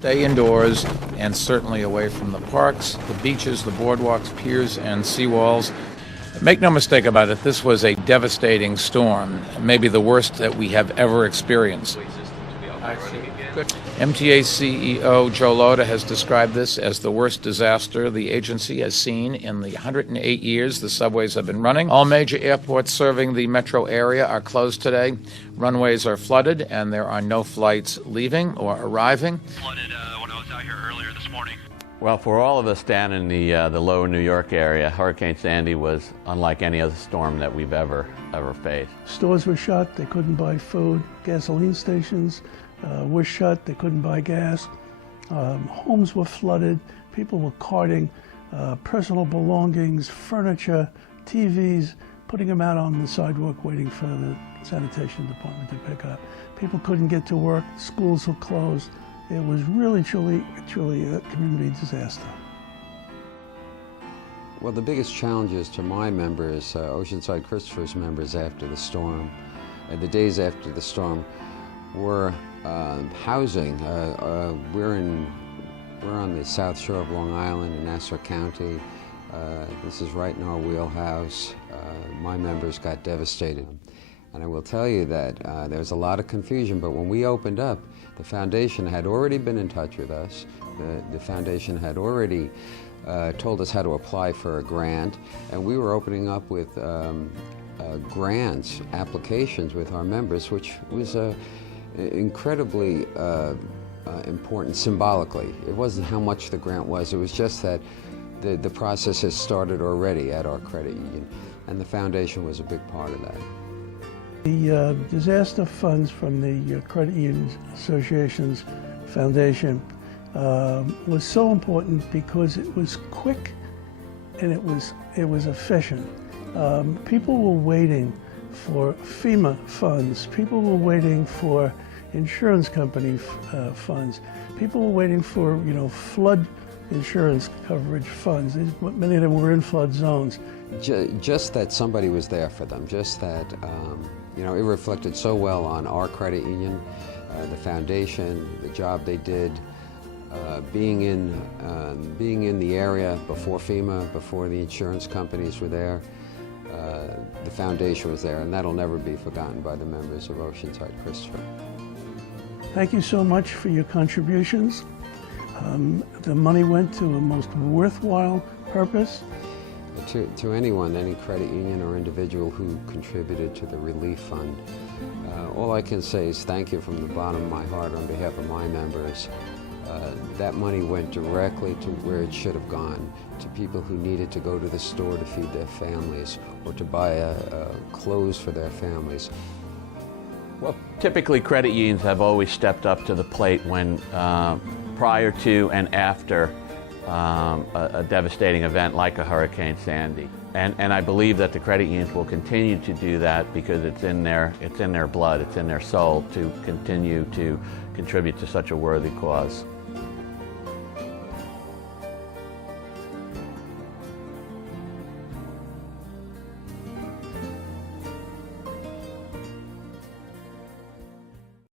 Stay indoors and certainly away from the parks, the beaches, the boardwalks, piers, and seawalls. Make no mistake about it, this was a devastating storm, maybe the worst that we have ever experienced. MTA CEO Joe Lhota has described this as the worst disaster the agency has seen in the 108 years the subways have been running. All major airports serving the metro area are closed today. Runways are flooded, and there are no flights leaving or arriving. Flooded when I was out here earlier this morning. Well, for all of us down in the lower New York area, Hurricane Sandy was unlike any other storm that we've ever faced. Stores were shut, they couldn't buy food. Gasoline stations were shut, they couldn't buy gas. Homes were flooded, people were carting personal belongings, furniture, TVs, putting them out on the sidewalk waiting for the sanitation department to pick up. People couldn't get to work, schools were closed. It was really, truly a community disaster. Well, the biggest challenges to my members, Oceanside Christopher's members after the storm, the days after the storm, were housing. We're on the south shore of Long Island in Nassau County. This is right in our wheelhouse. My members got devastated. And I will tell you that there was a lot of confusion, but when we opened up, the foundation had already been in touch with us. The foundation had already told us how to apply for a grant, and we were opening up with grants, applications with our members, which was incredibly important symbolically. It wasn't how much the grant was, it was just that the process has started already at our credit union, and the foundation was a big part of that. The disaster funds from the Credit Union Association's foundation was so important because it was quick and it was efficient. People were waiting for FEMA funds. People were waiting for insurance company funds. People were waiting for flood insurance coverage funds. Many of them were in flood zones. Just that somebody was there for them. Just that. It reflected so well on our credit union, the foundation, the job they did, being in the area before FEMA, before the insurance companies were there. The foundation was there, and that'll never be forgotten by the members of Oceanside Christopher. Thank you so much for your contributions. The money went to a most worthwhile purpose. To anyone, any credit union or individual who contributed to the relief fund, all I can say is thank you from the bottom of my heart on behalf of my members. That money went directly to where it should have gone, to people who needed to go to the store to feed their families or to buy clothes for their families. Well, typically credit unions have always stepped up to the plate when prior to and after a devastating event like a Hurricane Sandy. And I believe that the credit unions will continue to do that because it's in their blood, it's in their soul to continue to contribute to such a worthy cause.